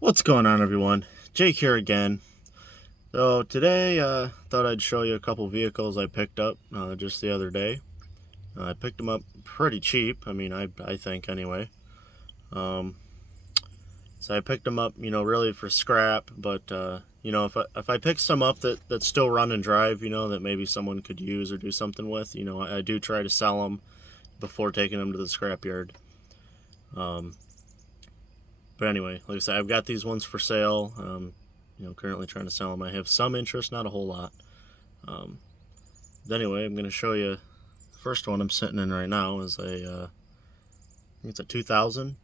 What's going on, everyone? Jake here again. So today, thought I'd show you a couple vehicles I picked up just the other day. I picked them up pretty cheap. I mean, I think anyway. Um, so I picked them up, really for scrap. But if I pick some up that still run and drive, that maybe someone could use or do something with, I do try to sell them before taking them to the scrapyard. Um, but anyway, like I said, I've got these ones for sale. Currently trying to sell them. I have some interest, not a whole lot. Um, but anyway, I'm going to show you the first one I'm sitting in right now is I think it's a 2000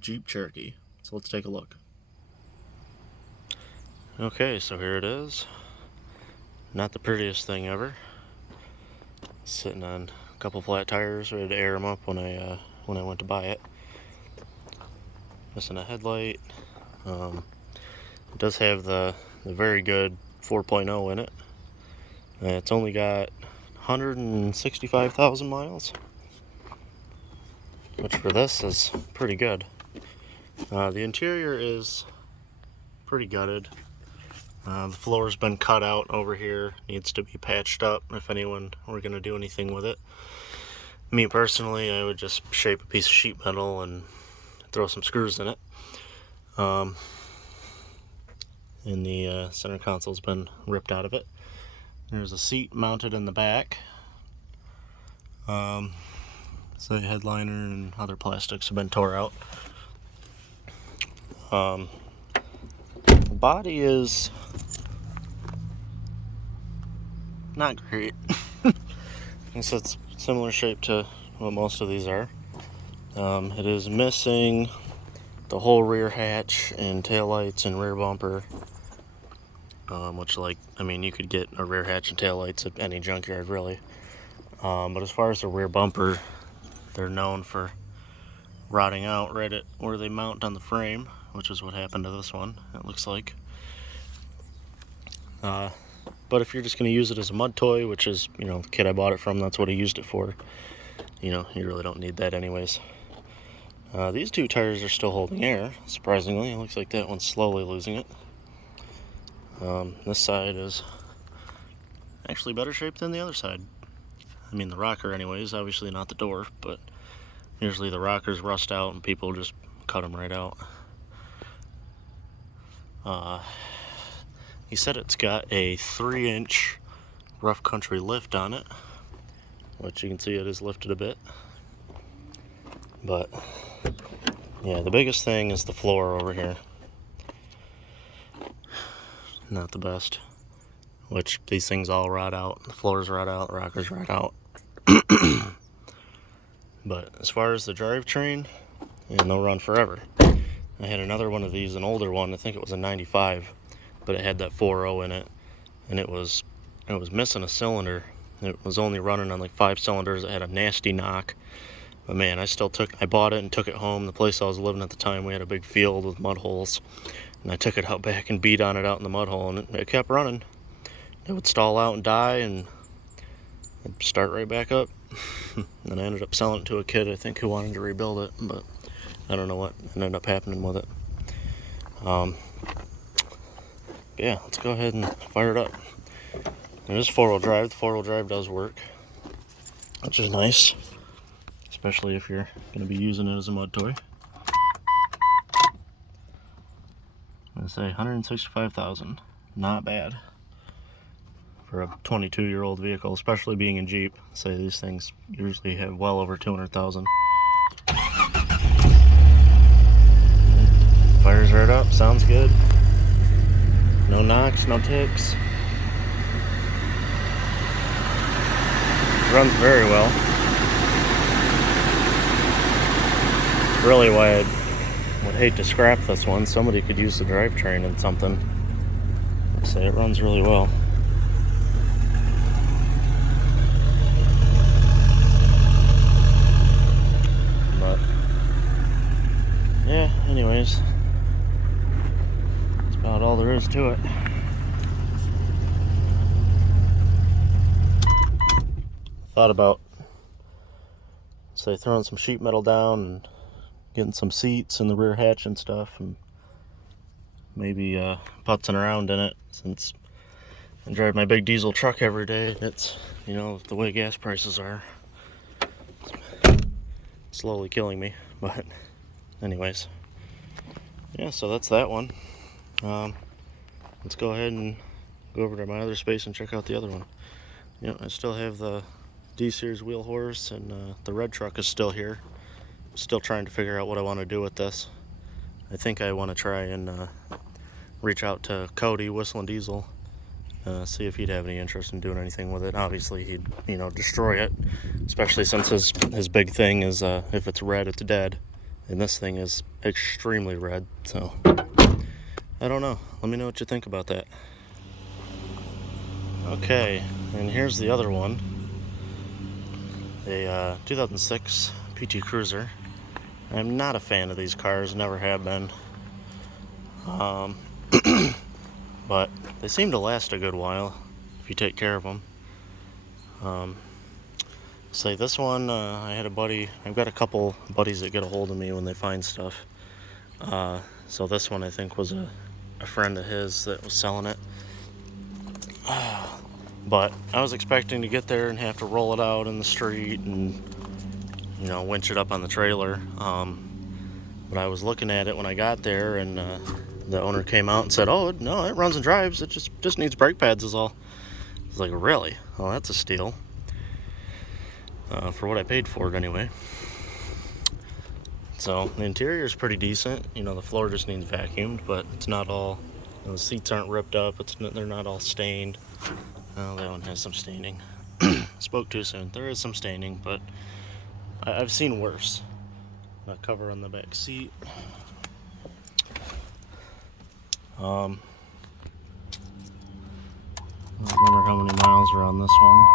Jeep Cherokee. So let's take a look. Okay, so here it is. Not the prettiest thing ever. Sitting on a couple flat tires, ready to air them up when I went to buy it. Missing a headlight. It does have the very good 4.0 in it. It's only got 165,000 miles, which for this is pretty good. The interior is pretty gutted. The floor's been cut out over here, needs to be patched up if anyone were going to do anything with it. Me personally, I would just shape a piece of sheet metal and throw some screws in it. And the center console's been ripped out of it. There's a seat mounted in the back. So the headliner and other plastics have been tore out. The body is not great. It's similar shape to what most of these are. It is missing the whole rear hatch and taillights and rear bumper, which, you could get a rear hatch and taillights at any junkyard, really. But as far as the rear bumper, they're known for rotting out right at where they mount on the frame, which is what happened to this one, it looks like. But if you're just going to use it as a mud toy, which is, the kid I bought it from, that's what he used it for, you really don't need that anyways. These two tires are still holding air, surprisingly. It looks like that one's slowly losing it. This side is actually better shape than the other side. I mean, the rocker anyways, obviously not the door, but usually the rockers rust out and people just cut them right out. He said it's got a 3-inch rough country lift on it, which you can see it is lifted a bit. But yeah, the biggest thing is the floor over here. Not the best. Which these things all rot out. The floors rot out, the rockers rot out. But as far as the drivetrain, they'll run forever. I had another one of these, an older one, I think it was a 95, but it had that 4.0 in it, and it was missing a cylinder. It was only running on like 5 cylinders. It had a nasty knock. But man, I bought it and took it home. The place I was living at the time, we had a big field with mud holes, and I took it out back and beat on it out in the mud hole, and it kept running. It would stall out and die, and it'd start right back up. And I ended up selling it to a kid, I think, who wanted to rebuild it, but I don't know what ended up happening with it. Yeah, let's go ahead and fire it up. It is 4-wheel drive. The 4-wheel drive does work, which is nice, especially if you're going to be using it as a mud toy. I'm going to say 165,000. Not bad for a 22-year-old vehicle, especially being a Jeep. Say these things usually have well over 200,000. Fires right up, sounds good. No knocks, no ticks. Runs very well. Really why I would hate to scrap this one. Somebody could use the drivetrain in something. I'd say it runs really well. But yeah, anyways, that's about all there is to it. Thought about, say, throwing some sheet metal down and getting some seats in the rear hatch and stuff, and maybe putzing around in it, since I drive my big diesel truck every day. It's, you know, the way gas prices are, it's slowly killing me. But anyways, yeah, so that's that one. Let's go ahead and go over to my other space and check out the other one. You know, I still have the D-Series wheel horse, and the red truck is still here. Still trying to figure out what I want to do with this. I think I want to try and reach out to Cody, Whistling Diesel, see if he'd have any interest in doing anything with it. Obviously, he'd, you know, destroy it, especially since his big thing is if it's red, it's dead, and this thing is extremely red. So I don't know. Let me know what you think about that. Okay, and here's the other one, a 2006 PT Cruiser. I'm not a fan of these cars, never have been. But they seem to last a good while if you take care of them. Say this one, I had a buddy, I've got a couple buddies that get a hold of me when they find stuff. So this one I think was a friend of his that was selling it. But I was expecting to get there and have to roll it out in the street and, you know, winch it up on the trailer. But I was looking at it when I got there, and the owner came out and said, "Oh, no, it runs and drives. It just needs brake pads is all." I was like, "Really? Well, that's a steal." For what I paid for it anyway. So the interior is pretty decent. You know, the floor just needs vacuumed, but it's not all, you know, the seats aren't ripped up. They're not all stained. Oh, that one has some staining. Spoke too soon. There is some staining, but I've seen worse. A cover on the back seat. I don't remember how many miles are on this one.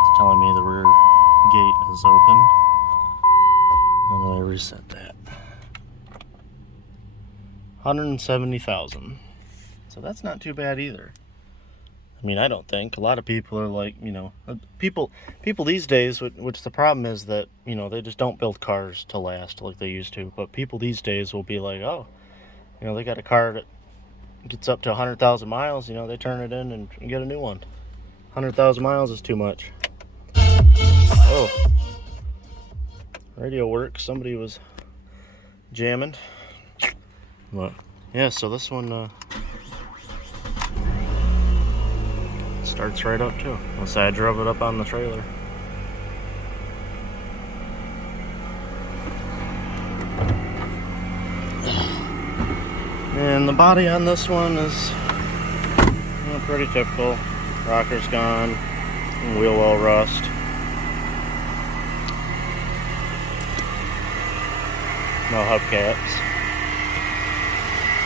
It's telling me the rear gate is open. And I reset that. 170,000. So that's not too bad either. I mean, I don't think. A lot of people are like, you know, people these days, which the problem is that, you know, they just don't build cars to last like they used to. But people these days will be like, oh, you know, they got a car that gets up to 100,000 miles, you know, they turn it in and get a new one. 100,000 miles is too much. Oh, radio works. Somebody was jamming. But yeah, so this one starts right up too. Unless I drove it up on the trailer. And the body on this one is, you know, pretty typical. Rocker's gone, wheel well rust. No hubcaps.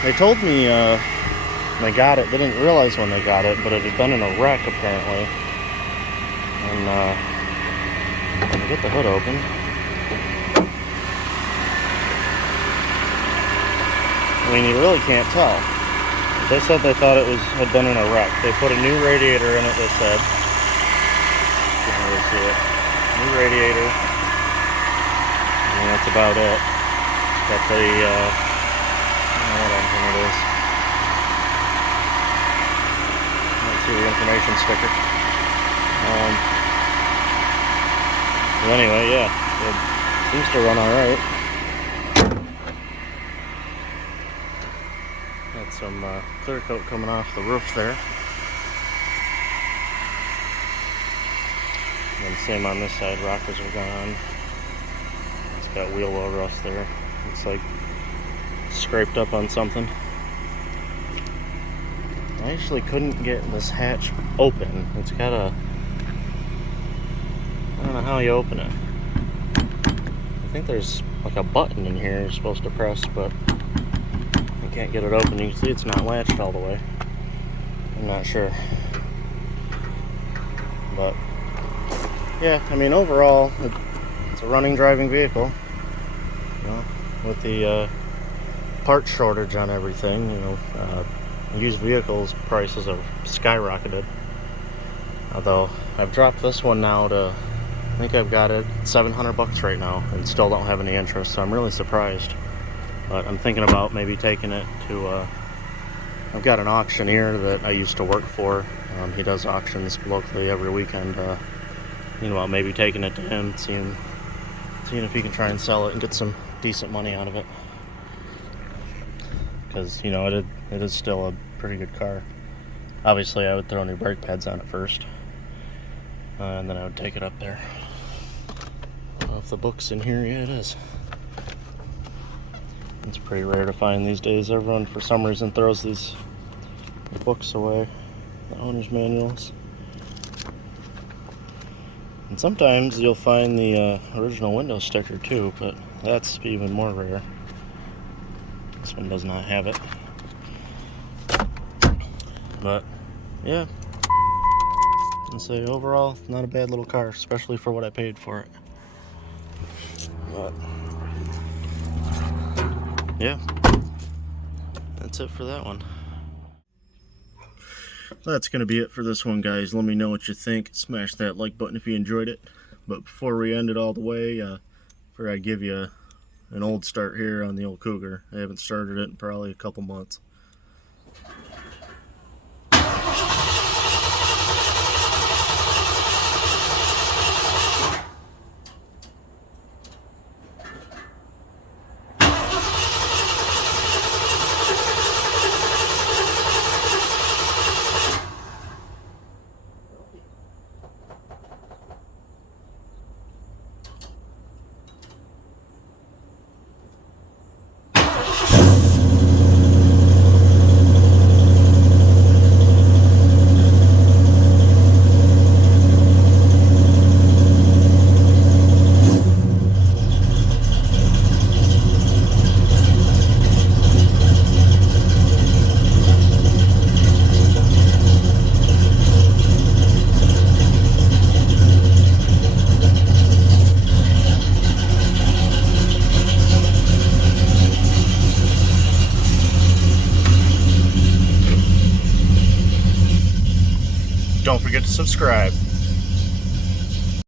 They told me when they got it, they didn't realize when they got it, but it had been in a wreck apparently. And let me get the hood open. I mean, you really can't tell. They said they thought it had been in a wreck. They put a new radiator in it, they said. Can't really see it. New radiator. And that's about it. Got the, I don't know what engine it is. Let's see the information sticker. But anyway, yeah, it seems to run alright. Got some clear coat coming off the roof there. And same on this side, rockers are gone. It's got wheel well rust there. Looks like scraped up on something. I actually couldn't get this hatch open. It's got a, I don't know how you open it. I think there's like a button in here you're supposed to press, but I can't get it open. You can see it's not latched all the way. I'm not sure. But yeah, I mean, overall, it's a running, driving vehicle. You know, with the part shortage on everything, you know, used vehicles prices have skyrocketed. Although I've dropped this one now to, I think I've got it $700 right now, and still don't have any interest. So I'm really surprised. But I'm thinking about maybe taking it to, I've got an auctioneer that I used to work for. He does auctions locally every weekend. You know, maybe taking it to him, seeing if he can try and sell it and get some decent money out of it. Because, you know, it is still a pretty good car. Obviously, I would throw new brake pads on it first, and then I would take it up there. I don't know if the book's in here. Yeah, it is. It's pretty rare to find these days. Everyone, for some reason, throws these books away, the owner's manuals. And sometimes you'll find the original window sticker too, but that's even more rare. This one does not have it. But yeah, I'd say overall, not a bad little car, especially for what I paid for it. But yeah, that's it for that one. That's going to be it for this one, guys. Let me know what you think. Smash that like button if you enjoyed it. But before we end it all the way, before I give you an old start here on the old Cougar. I haven't started it in probably a couple months. Don't forget to subscribe.